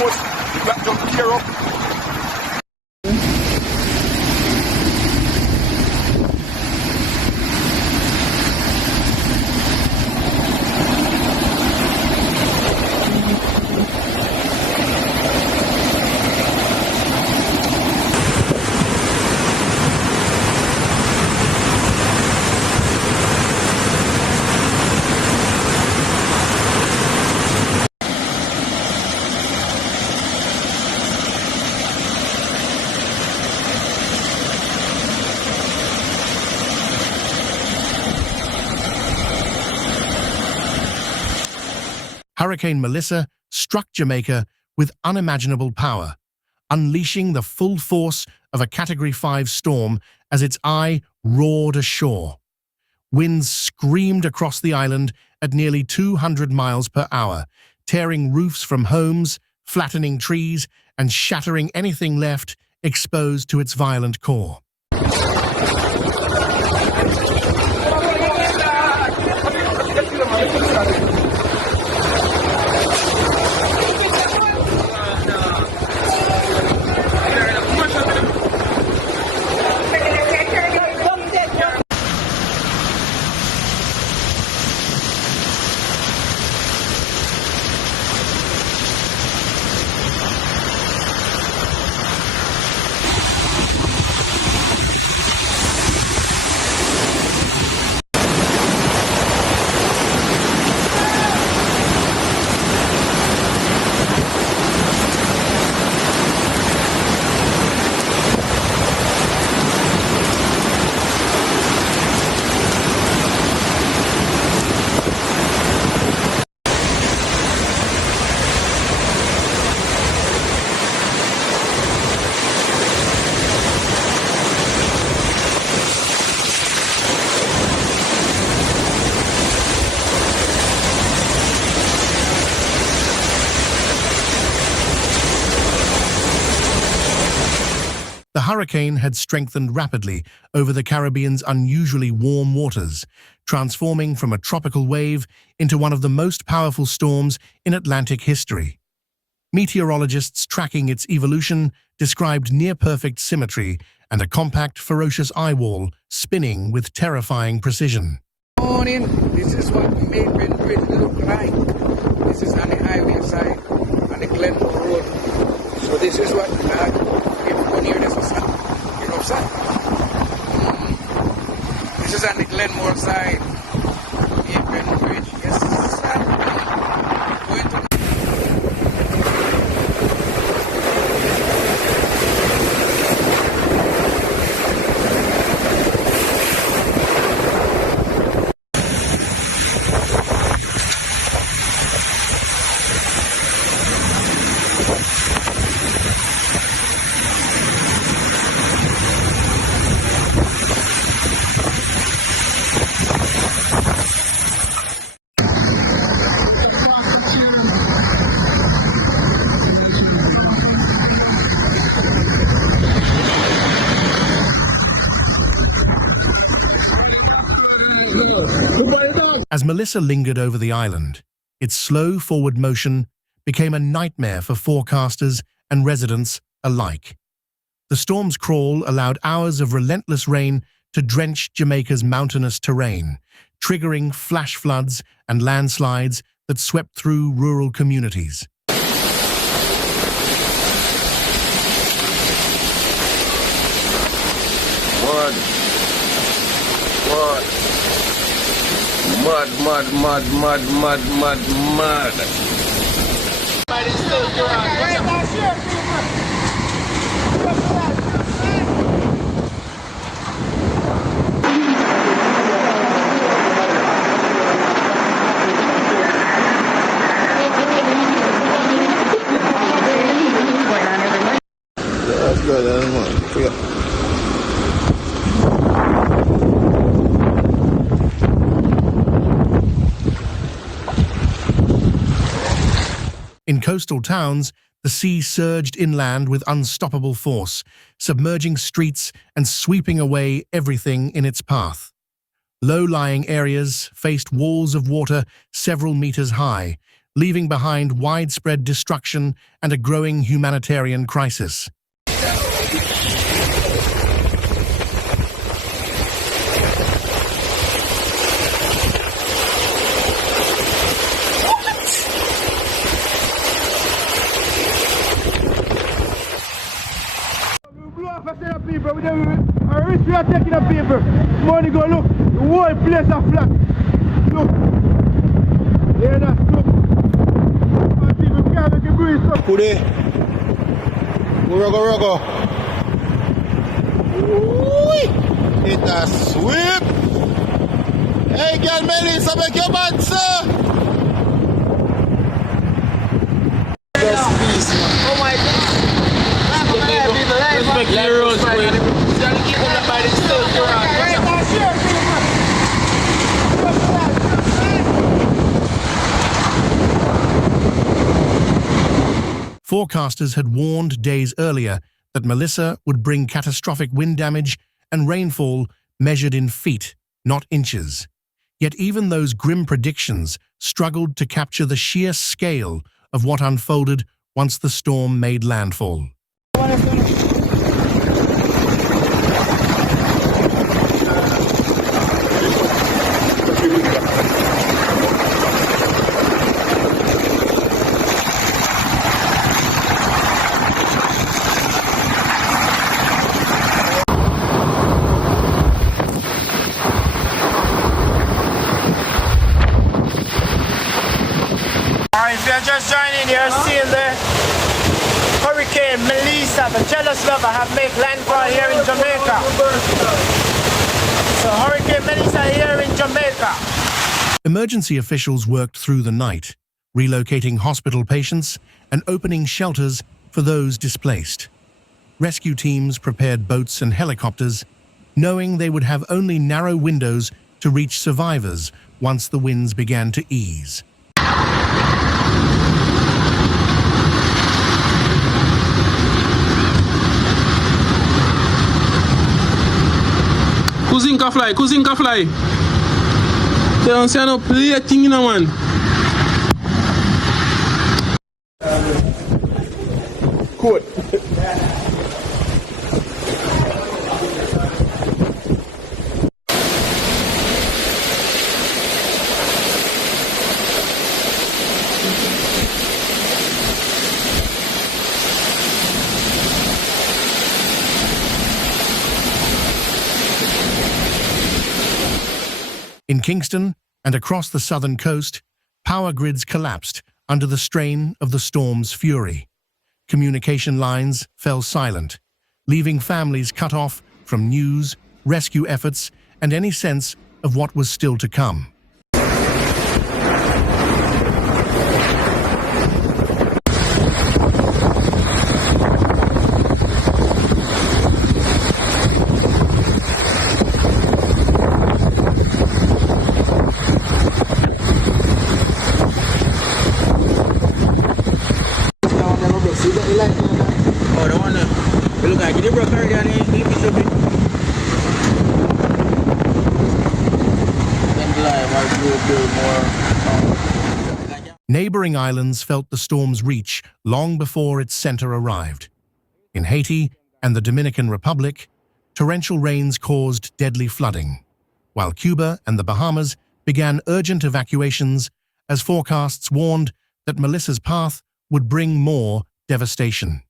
boat. The black just gear up. Hurricane Melissa struck Jamaica with unimaginable power, unleashing the full force of a Category 5 storm as its eye roared ashore. Winds screamed across the island at nearly 200 miles per hour, tearing roofs from homes, flattening trees, and shattering anything left exposed to its violent core. The hurricane had strengthened rapidly over the Caribbean's unusually warm waters, transforming from a tropical wave into one of the most powerful storms in Atlantic history. Meteorologists tracking its evolution described near-perfect symmetry and a compact, ferocious eye wall spinning with terrifying precision. Morning, this is what Maiden Bridge look like. This is on the highway side, on the Glenmore Road. So this is what everyone here is upset. This is on the Glenmore side. Maiden Bridge, yes, sir. Going to As Melissa lingered over the island, its slow forward motion became a nightmare for forecasters and residents alike. The storm's crawl allowed hours of relentless rain to drench Jamaica's mountainous terrain, triggering flash floods and landslides that swept through rural communities. Mud. That's good. In coastal towns, the sea surged inland with unstoppable force, submerging streets and sweeping away everything in its path. Low-lying areas faced walls of water several meters high, leaving behind widespread destruction and a growing humanitarian crisis. People, we are taking the people. Money go look, the whole place are flat. Look. Yeah, that's look. And people can't make a breeze. Kude. Rogo. It a sweep. Hey, girl Melissa, make your bad, sir. Oh my God. Respect your roads, boy. Keep on the body still, Forecasters had warned days earlier that Melissa would bring catastrophic wind damage and rainfall measured in feet, not inches. Yet even those grim predictions struggled to capture the sheer scale of what unfolded once the storm made landfall. If you're just joining, you're seeing the Hurricane Melissa, the jealous lover, have made landfall here in Jamaica. So Hurricane Melissa here in Jamaica. Emergency officials worked through the night, relocating hospital patients and opening shelters for those displaced. Rescue teams prepared boats and helicopters, knowing they would have only narrow windows to reach survivors once the winds began to ease. Cousin ka fly. They don't say no play a thing in a man. Good. In Kingston and across the southern coast, power grids collapsed under the strain of the storm's fury. Communication lines fell silent, leaving families cut off from news, rescue efforts, and any sense of what was still to come. Oh, the one that look like it broke already and it should be. Neighboring islands felt the storm's reach long before its center arrived. In Haiti and the Dominican Republic, torrential rains caused deadly flooding, while Cuba and the Bahamas began urgent evacuations as forecasts warned that Melissa's path would bring more devastation.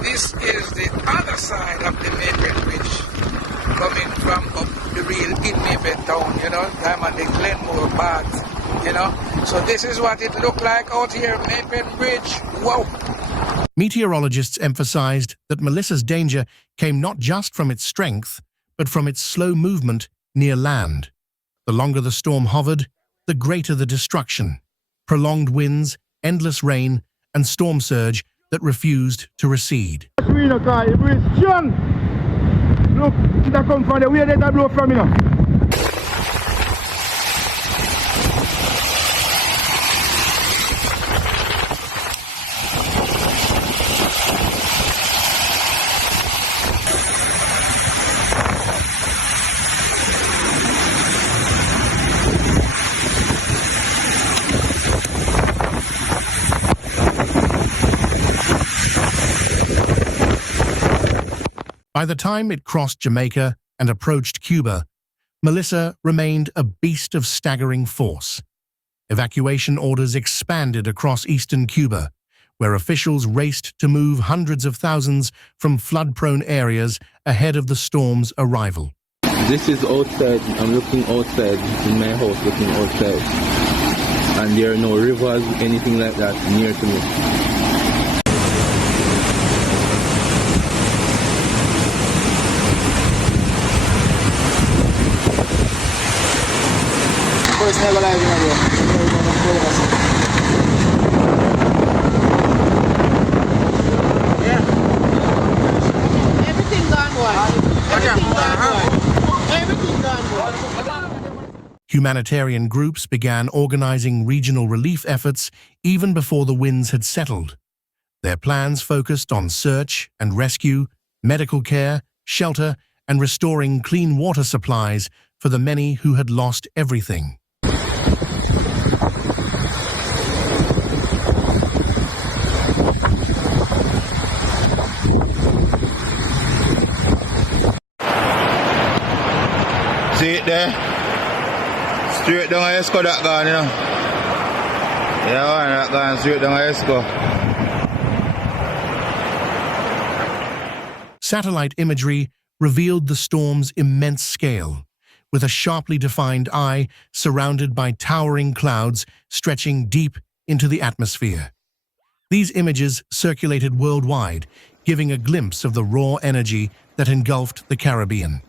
This is the other side of the Maypen Bridge, coming from up the real in Maypen town, you know, time at the Glenmore Bath, you know. So this is what it looked like out here, Maypen Bridge. Whoa! Meteorologists emphasized that Melissa's danger came not just from its strength, but from its slow movement near land. The longer the storm hovered, the greater the destruction. Prolonged winds, endless rain, and storm surge that refused to recede. We no car, it breeze strong. Look, it a come from the way that blow from you. By the time it crossed Jamaica and approached Cuba, Melissa remained a beast of staggering force. Evacuation orders expanded across eastern Cuba, where officials raced to move hundreds of thousands from flood-prone areas ahead of the storm's arrival. This is outside. I'm looking outside in my house, looking outside. And there are no rivers, anything like that near to me. Everything gone well. Humanitarian groups began organizing regional relief efforts even before the winds had settled. Their plans focused on search and rescue, medical care, shelter, and restoring clean water supplies for the many who had lost everything. See it there? Straight down a Esco that gone, you know. Yeah, man, that gone straight down a Esco. Satellite imagery revealed the storm's immense scale, with a sharply defined eye surrounded by towering clouds stretching deep into the atmosphere. These images circulated worldwide, giving a glimpse of the raw energy that engulfed the Caribbean.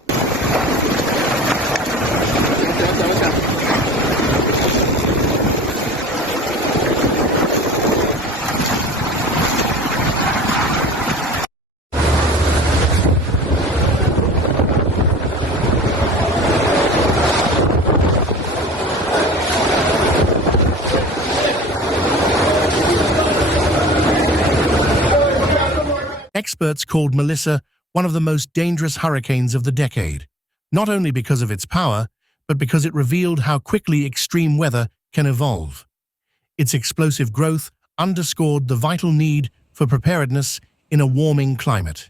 Experts called Melissa one of the most dangerous hurricanes of the decade, not only because of its power, but because it revealed how quickly extreme weather can evolve. Its explosive growth underscored the vital need for preparedness in a warming climate.